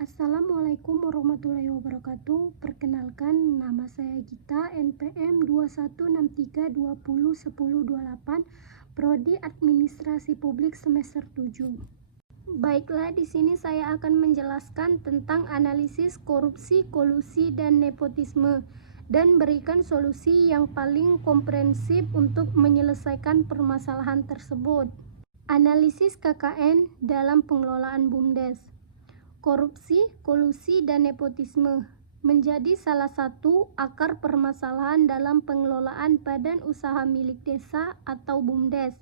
Assalamualaikum warahmatullahi wabarakatuh. Perkenalkan, nama saya Gita, NPM 2163201028, Prodi Administrasi Publik semester 7. Baiklah, di sini saya akan menjelaskan tentang analisis korupsi, kolusi, dan nepotisme dan berikan solusi yang paling komprehensif untuk menyelesaikan permasalahan tersebut. Analisis KKN dalam pengelolaan BUMDes. Korupsi, kolusi, dan nepotisme menjadi salah satu akar permasalahan dalam pengelolaan badan usaha milik desa atau BUMDes.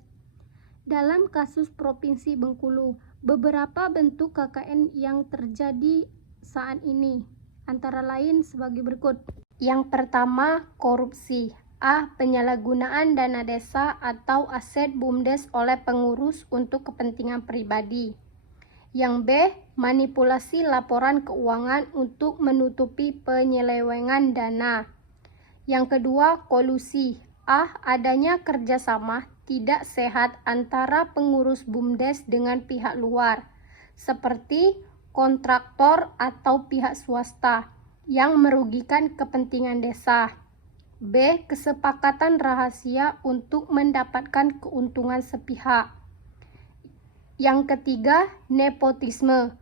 Dalam kasus Provinsi Bengkulu, beberapa bentuk KKN yang terjadi saat ini antara lain sebagai berikut. Yang pertama, korupsi. A. Penyalahgunaan dana desa atau aset BUMDes oleh pengurus untuk kepentingan pribadi. Yang B. Manipulasi laporan keuangan untuk menutupi penyelewengan dana. Yang kedua, kolusi. A. Adanya kerjasama tidak sehat antara pengurus BUMDes dengan pihak luar, seperti kontraktor atau pihak swasta, yang merugikan kepentingan desa. B. Kesepakatan rahasia untuk mendapatkan keuntungan sepihak. Yang ketiga, nepotisme.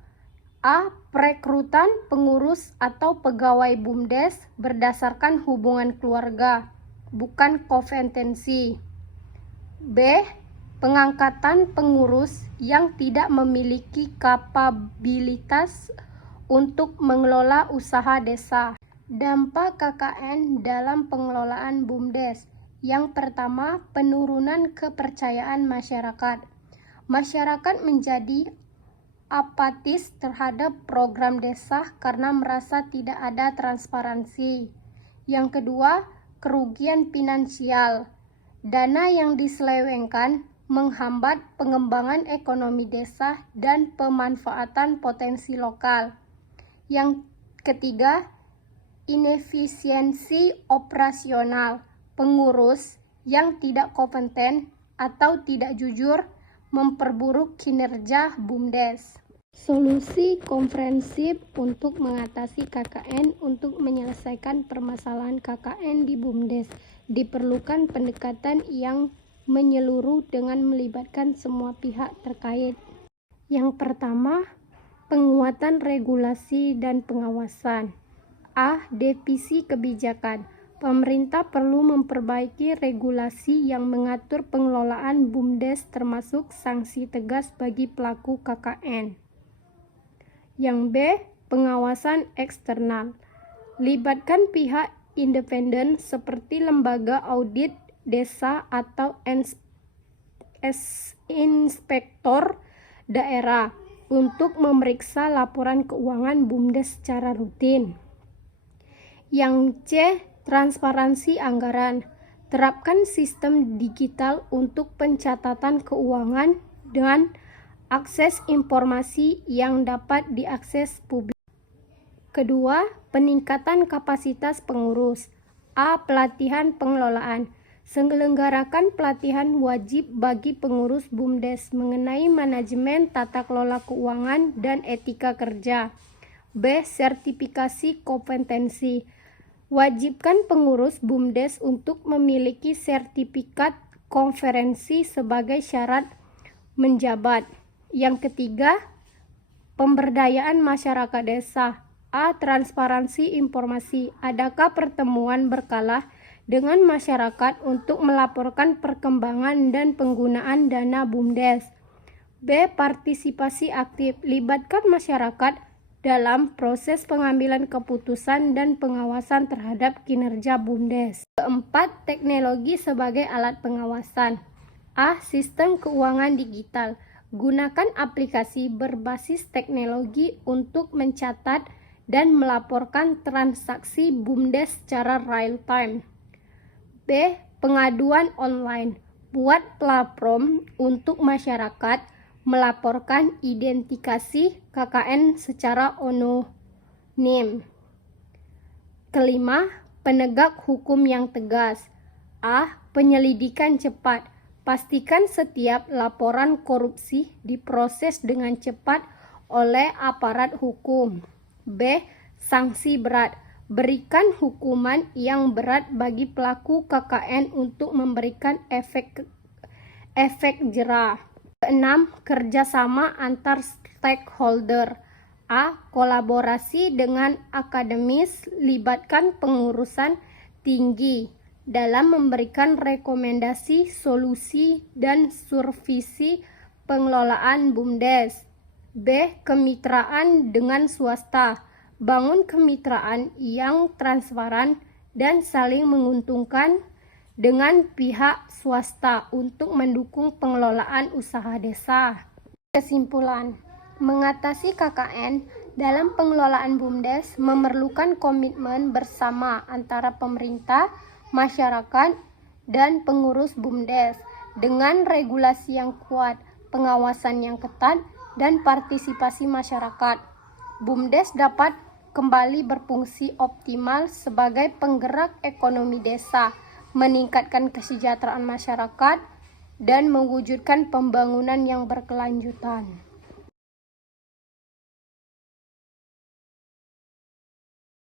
A. Perekrutan pengurus atau pegawai BUMDes berdasarkan hubungan keluarga, bukan kompetensi. B. Pengangkatan pengurus yang tidak memiliki kapabilitas untuk mengelola usaha desa. Dampak KKN dalam pengelolaan BUMDes. Yang pertama, penurunan kepercayaan masyarakat. Masyarakat menjadi apatis terhadap program desa karena merasa tidak ada transparansi. Yang kedua, kerugian finansial. Dana yang diselewengkan menghambat pengembangan ekonomi desa dan pemanfaatan potensi lokal. Yang ketiga, inefisiensi operasional. Pengurus yang tidak kompeten atau tidak jujur memperburuk kinerja BUMDes. Solusi komprehensif untuk mengatasi KKN. Untuk menyelesaikan permasalahan KKN di BUMDes, diperlukan pendekatan yang menyeluruh dengan melibatkan semua pihak terkait. Yang pertama, penguatan regulasi dan pengawasan. A. Devisi kebijakan. Pemerintah perlu memperbaiki regulasi yang mengatur pengelolaan BUMDes termasuk sanksi tegas bagi pelaku KKN. Yang B. Pengawasan eksternal. Libatkan pihak independen seperti lembaga audit desa atau inspektor daerah untuk memeriksa laporan keuangan BUMDes secara rutin. Yang C. Transparansi anggaran. Terapkan sistem digital untuk pencatatan keuangan dan akses informasi yang dapat diakses publik. Kedua, peningkatan kapasitas pengurus. A. Pelatihan pengelolaan. Selenggarakan pelatihan wajib bagi pengurus BUMDes mengenai manajemen tata kelola keuangan dan etika kerja. B. Sertifikasi kompetensi. Wajibkan pengurus BUMDes untuk memiliki sertifikat konferensi sebagai syarat menjabat. Yang ketiga, pemberdayaan masyarakat desa. A. Transparansi informasi. Adakah pertemuan berkala dengan masyarakat untuk melaporkan perkembangan dan penggunaan dana BUMDes? B. Partisipasi aktif. Libatkan masyarakat dalam proses pengambilan keputusan dan pengawasan terhadap kinerja BUMDes. Keempat, teknologi sebagai alat pengawasan. A. Sistem keuangan digital. Gunakan aplikasi berbasis teknologi untuk mencatat dan melaporkan transaksi BUMDes secara real time. B. Pengaduan online. Buat platform untuk masyarakat melaporkan identifikasi KKN secara anonim. Kelima, penegak hukum yang tegas. A. Penyelidikan cepat. Pastikan setiap laporan korupsi diproses dengan cepat oleh aparat hukum. B. Sanksi berat. Berikan hukuman yang berat bagi pelaku KKN untuk memberikan efek jera. 6. Kerjasama antar stakeholder. A. Kolaborasi dengan akademis, libatkan pengurusan tinggi dalam memberikan rekomendasi, solusi, dan supervisi pengelolaan BUMDes. B. Kemitraan dengan swasta. Bangun kemitraan yang transparan dan saling menguntungkan dengan pihak swasta untuk mendukung pengelolaan usaha desa. Kesimpulan, mengatasi KKN dalam pengelolaan BUMDes memerlukan komitmen bersama antara pemerintah, masyarakat, dan pengurus BUMDes dengan regulasi yang kuat, pengawasan yang ketat, dan partisipasi masyarakat. BUMDes dapat kembali berfungsi optimal sebagai penggerak ekonomi desa, meningkatkan kesejahteraan masyarakat, dan mewujudkan pembangunan yang berkelanjutan.